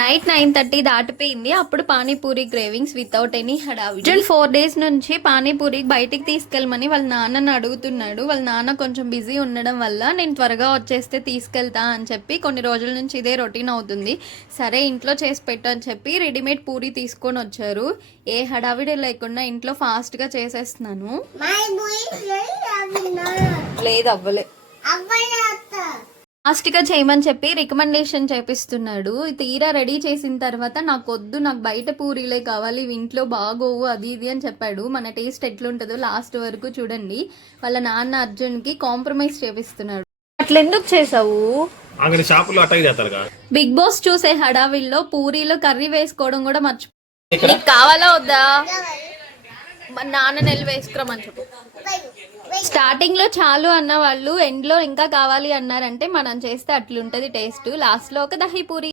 Night 9:30 దాటిపోయింది. అప్పుడు panipuri cravings without any హడావిడి. 4 days నుంచి పానీపూరి బయటికి తీసుకెళ్ళమని వాళ్ళ నాన్నని అడుగుతున్నాడు. వాళ్ళ నాన్న కొంచెం బిజీ ఉండడం వల్ల నేను త్వరగా వచ్చేస్తే తీసుకెళ్తా అని చెప్పి కొన్ని రోజుల నుంచి ఇదే రొటీన్ అవుతుంది. సరే ఇంట్లో చేసి పెట్టు అని చెప్పి రెడీమేడ్ పూరి తీసుకొని వచ్చారు. ఏ హడావిడి లేకుండా ఇంట్లో ఫాస్ట్గా చేసేస్తున్నాను. లేదు అవ్వలే, ఫాస్ట్గా చేయమని చెప్పి రికమెండేషన్ చేపిస్తున్నాడు. తీరా రెడీ చేసిన తర్వాత నాకు బయట పూరీలే కావాలి, ఇంట్లో బాగోవు అది ఇది అని చెప్పాడు. మన టేస్ట్ ఎట్లుంటుందో లాస్ట్ వరకు చూడండి. వాళ్ళ నాన్న అర్జున్కి కాంప్రమైజ్ చేపిస్తున్నాడు. అట్లెందుకు చేసావు? బిగ్ బాస్ చూసే హడావిల్లో పూరీలో కర్రీ వేసుకోవడం కూడా మర్చిపో. కావాలా వద్దా? మన నాన్న నెల్లి వేసుకురమని చెప్పు. స్టార్టింగ్ లో చాలు అన్న వాళ్ళు ఎండ్ లో ఇంకా కావాలి అన్నారంటే మనం చేస్తే అట్లుంటది టేస్ట్. లాస్ట్ లో ఒక దహీ పూరి.